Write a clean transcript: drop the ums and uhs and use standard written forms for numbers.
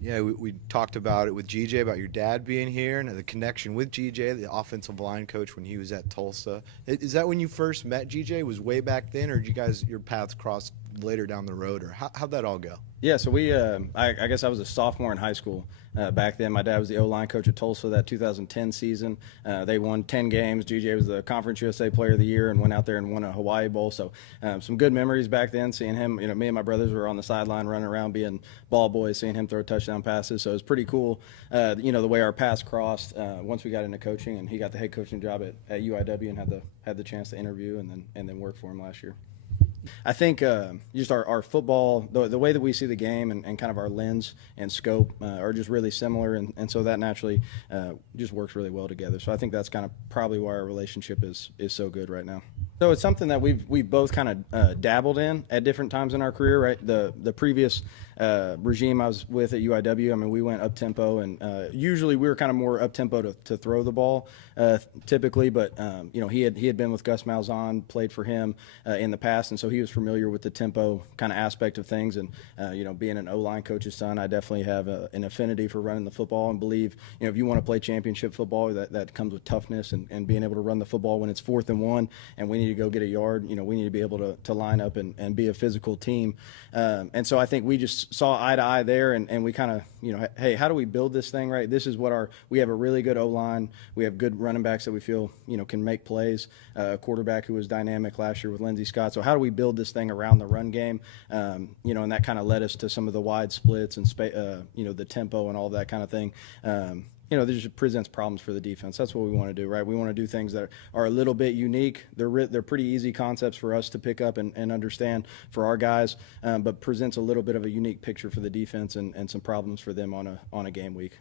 Yeah, we talked about it with GJ, about your dad being here and the connection with GJ, the offensive line coach when he was at Tulsa. Is that when you first met GJ? Was way back then, or did you guys your paths cross later down the road, or how'd that all go? Yeah, so I guess I was a sophomore in high school back then. My dad was the O line coach at Tulsa that 2010 season. They won 10 games. GJ was the Conference USA Player of the Year and went out there and won a Hawaii Bowl. So some good memories back then. Seeing him, me and my brothers were on the sideline running around being ball boys, seeing him throw touchdown passes. So it was pretty cool. The way our paths crossed once we got into coaching, and he got the head coaching job at UIW and had the chance to interview and then work for him last year. I think just our football, the way that we see the game and kind of our lens and scope are just really similar, and so that naturally just works really well together. So I think that's kind of probably why our relationship is so good right now. So it's something that we've both kind of dabbled in at different times in our career, right? The previous regime I was with at UIW, I mean, we went up tempo, and usually we were kind of more up tempo to throw the ball, typically. But he had been with Gus Malzahn, played for him in the past, and so he was familiar with the tempo kind of aspect of things. And being an O-line coach's son, I definitely have an affinity for running the football, and believe if you want to play championship football, that comes with toughness and being able to run the football when it's 4th and 1, and we need to go get a yard. We need to be able to line up and be a physical team. And so I think we just saw eye to eye there, and we kind of, hey, how do we build this thing right? This is what we have a really good O-line. We have good running backs that we feel, can make plays. A quarterback who was dynamic last year with Lindsey Scott. So how do we build this thing around the run game? And that kind of led us to some of the wide splits and, the tempo and all that kind of thing. This just presents problems for the defense. That's what we want to do, right? We want to do things that are a little bit unique. They're pretty easy concepts for us to pick up and understand for our guys, but presents a little bit of a unique picture for the defense and some problems for them on a game week.